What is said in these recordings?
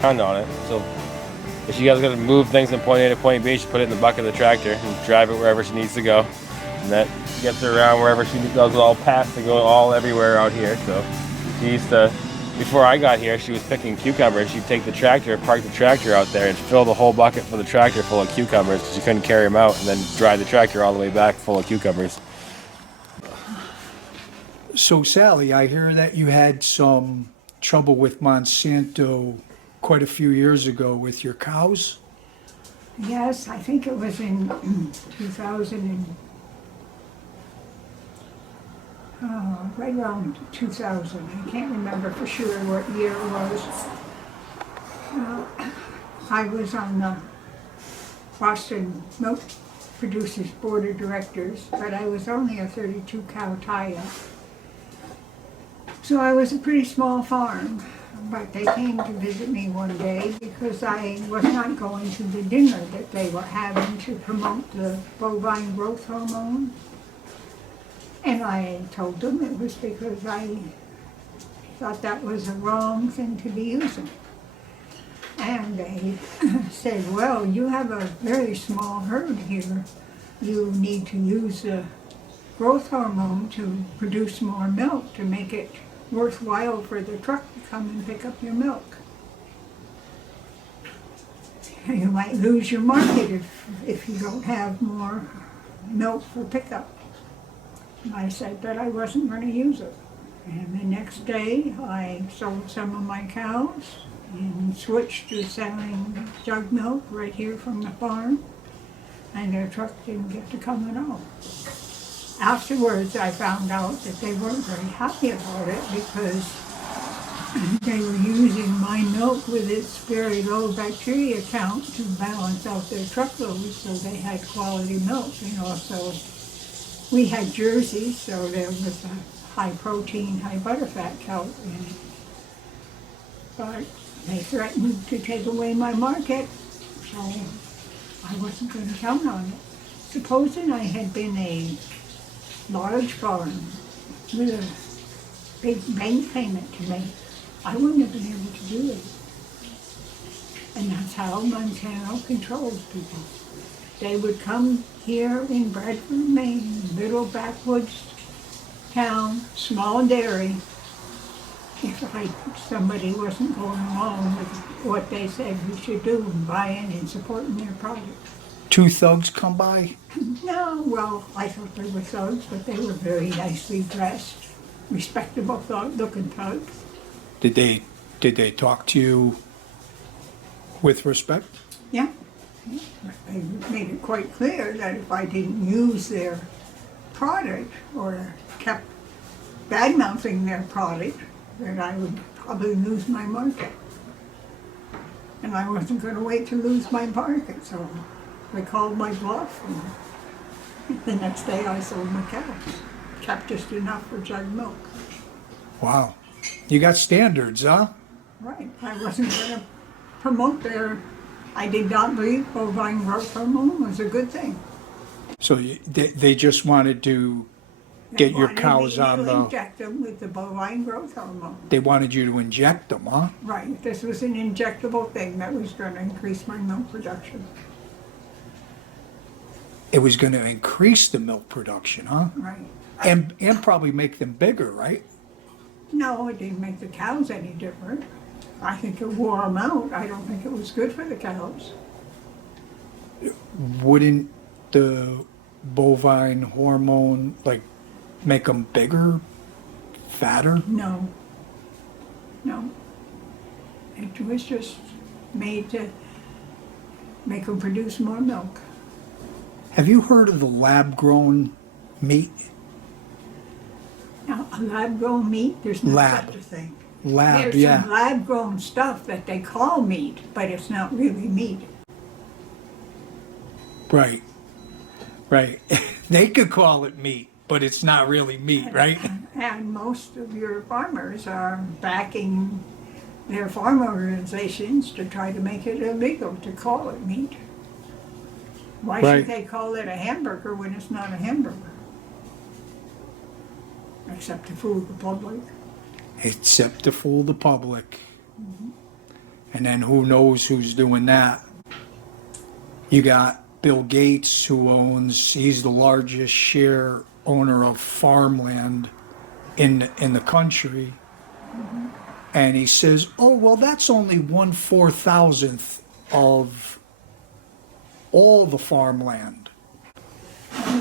pound on it. So if she guys got to move things from point A to point B, she put it in the bucket of the tractor and drive it wherever she needs to go. And that gets her around wherever she does all paths to go all everywhere out here. So she used to, before I got here, she was picking cucumbers. She'd take the tractor, park the tractor out there, and fill the whole bucket for the tractor full of cucumbers because she couldn't carry them out, and then drive the tractor all the way back full of cucumbers. So Sally, I hear that you had some trouble with Monsanto quite a few years ago with your cows. Yes, I think it was in 2000 and, right around 2000. I can't remember for sure what year it was. I was on the Boston Milk Producers Board of Directors, but I was only a 32 cow tie-up. So I was a pretty small farm, but they came to visit me one day because I was not going to the dinner that they were having to promote the bovine growth hormone. And I told them it was because I thought that was a wrong thing to be using. And they said, well, you have a very small herd here. You need to use the growth hormone to produce more milk to make it worthwhile for the truck to come and pick up your milk. You might lose your market if you don't have more milk for pickup. And I said that I wasn't going to use it. And the next day I sold some of my cows and switched to selling jug milk right here from the farm, and their truck didn't get to come at all. Afterwards, I found out that they weren't very happy about it because they were using my milk with its very low bacteria count to balance out their truckloads, so they had quality milk. And also, we had jerseys, so there was a high protein, high butterfat count in it. But they threatened to take away my market, so I wasn't going to count on it. Supposing I had been a large farm with a big bank payment to make, I wouldn't have been able to do it. And that's how Monsanto controls people. They would come here in Bradford, Maine, little backwoods town, small dairy, if somebody wasn't going along with what they said we should do and buying and supporting their product. Two thugs come by. No, well, I thought they were thugs, but they were very nicely dressed, respectable looking thugs. Did they talk to you with respect? Yeah. They made it quite clear that if I didn't use their product or kept bad-mouthing their product, that I would probably lose my market. And I wasn't going to wait to lose my market, so they called my bluff, and the next day I sold my cows. Kept just enough for jug milk. Wow. You got standards, huh? Right. I wasn't going to promote their. I did not believe bovine growth hormone was a good thing. So they just wanted to get your cows on the. the. Inject them with the bovine growth hormone. They wanted you to inject them, huh? Right. This was an injectable thing that was going to increase my milk production. It was going to increase the milk production, huh? Right. And probably make them bigger, right? No, it didn't make the cows any different. I think it wore them out. I don't think it was good for the cows. Wouldn't the bovine hormone like make them bigger, fatter? No. No. It was just made to make them produce more milk. Have you heard of the lab-grown meat? Now, a lab-grown meat, there's no such a thing. Lab, There's yeah. some lab-grown stuff that they call meat, but it's not really meat. Right. Right. They could call it meat, but it's not really meat, right? And most of your farmers are backing their farm organizations to try to make it illegal to call it meat. Why Right. should they call it a hamburger when it's not a hamburger? Except to fool the public. Except to fool the public. And then who knows who's doing that. You got Bill Gates, he's the largest share owner of farmland in the country. And he says, oh, well, that's only 1/4,000th of all the farmland.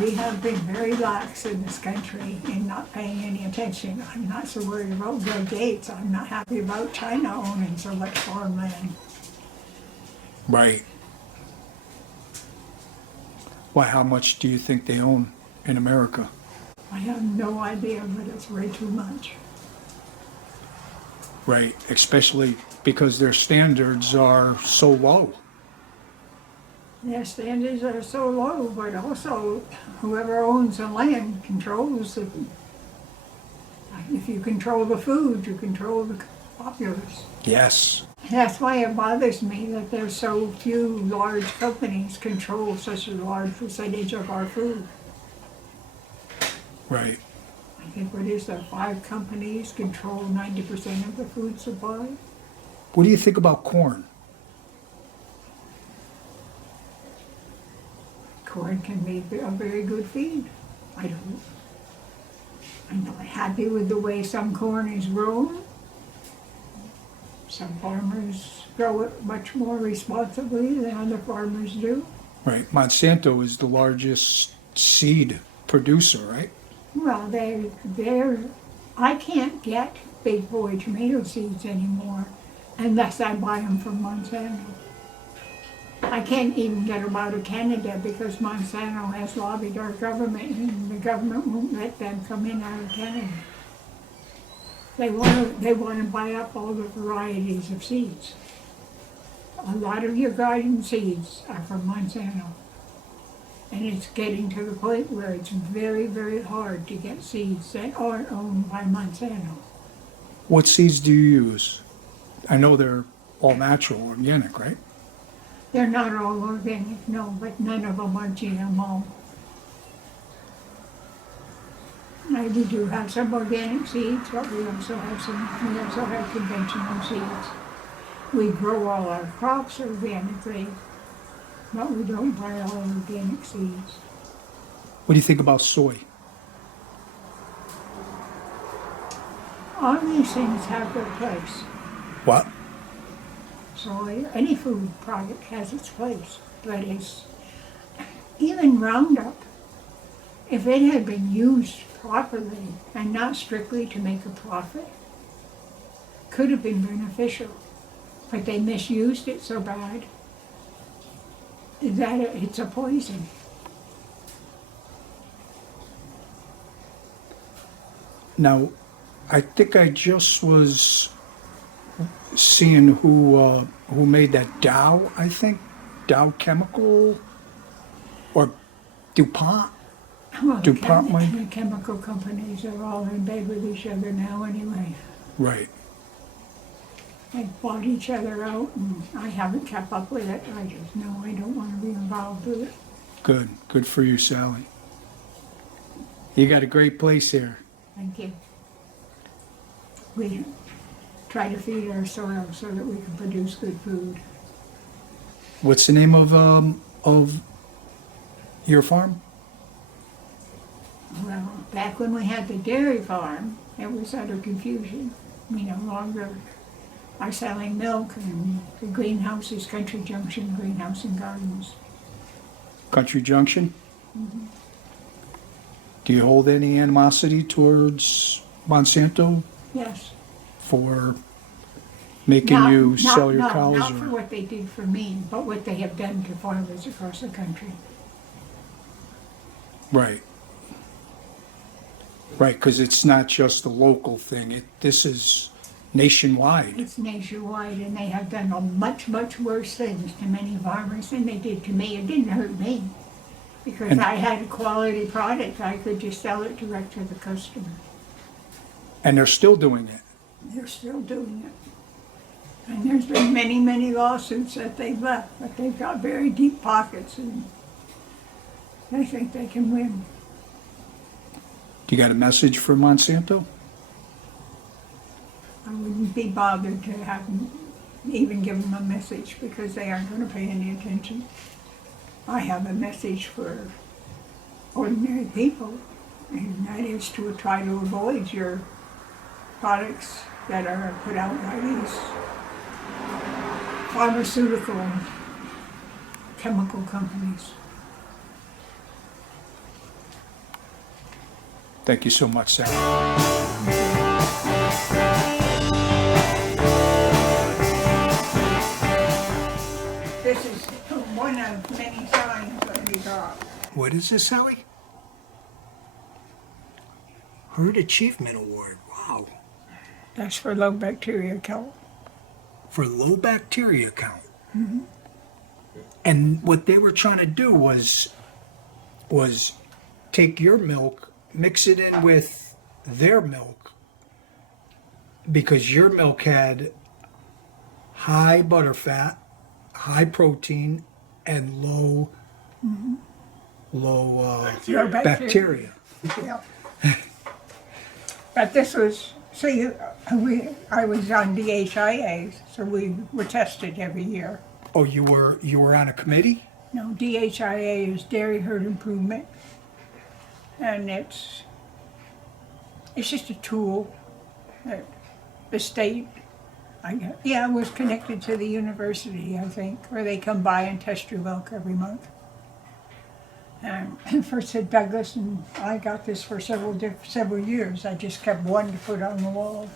We have been very lax in this country in not paying any attention. I'm not so worried about Bill Gates. I'm not happy about China owning so much farmland. Right. Why, how much do you think they own in America? I have no idea, but it's way too much. Right, especially because their standards are so low. Their standards are so low, but also whoever owns the land controls the. If you control the food, you control the populace. Yes. That's why it bothers me that there's so few large companies control such a large percentage of our food. Right. I think what is that, 5 companies control 90% of the food supply? What do you think about corn? Corn can be a very good feed. I'm not happy with the way some corn is grown. Some farmers grow it much more responsibly than other farmers do. Right. Monsanto is the largest seed producer, right? Well, I can't get big boy tomato seeds anymore unless I buy them from Monsanto. I can't even get them out of Canada because Monsanto has lobbied our government and the government won't let them come in out of Canada. They want to buy up all the varieties of seeds. A lot of your garden seeds are from Monsanto. And it's getting to the point where it's very, very hard to get seeds that aren't owned by Monsanto. What seeds do you use? I know they're all natural, organic, right? They're not all organic, no, but none of them are GMO. We do have some organic seeds, but we also have conventional seeds. We grow all our crops organically, but we don't buy all organic seeds. What do you think about soy? All these things have their place. What? Soy, any food product has its place, but even Roundup, if it had been used properly and not strictly to make a profit, could have been beneficial. But they misused it so bad that it's a poison. Now, I think I just was seeing who made that Dow, I think, Dow Chemical or DuPont. Well, DuPont might- the chemical companies are all in bed with each other now anyway. Right. They bought each other out, and I haven't kept up with it. I just know I don't want to be involved with it. Good. Good for you, Sally. You got a great place here. Thank you. We try to feed our soil so that we can produce good food. What's the name of your farm? Well, back when we had the dairy farm, it was utter confusion. We no longer are selling milk, and the greenhouse is Country Junction Greenhouse and Gardens. Country Junction? Do you hold any animosity towards Monsanto Yes. for making you sell your cows? Not for what they did for me, but what they have done to farmers across the country. Right. Right, because it's not just a local thing. This is nationwide. It's nationwide, and they have done much, much worse things to many farmers than they did to me. It didn't hurt me, because And- I had a quality product. I could just sell it direct to the customer. And they're still doing it. They're still doing it. And there's been many, many lawsuits that they've left, but they've got very deep pockets, and they think they can win. You got a message for Monsanto? I wouldn't be bothered to have even give them a message because they aren't going to pay any attention. I have a message for ordinary people, and that is to try to avoid your products that are put out by these pharmaceutical and chemical companies. Thank you so much, Sarah. This is one of many signs that we got. What is this, Sally? Herd Achievement Award. Wow. That's for low bacteria count. For low bacteria count. And what they were trying to do was take your milk, mix it in with their milk, because your milk had high butter fat, high protein, and low Low bacteria. Yeah. But this was, I was on DHIA, so we were tested every year. Oh, you were on a committee? No, DHIA is Dairy Herd Improvement, and it's just a tool that the state, I was connected to the university, I think, where they come by and test your milk every month. And first said Douglas, and I got this for several years. I just kept one to put on the wall.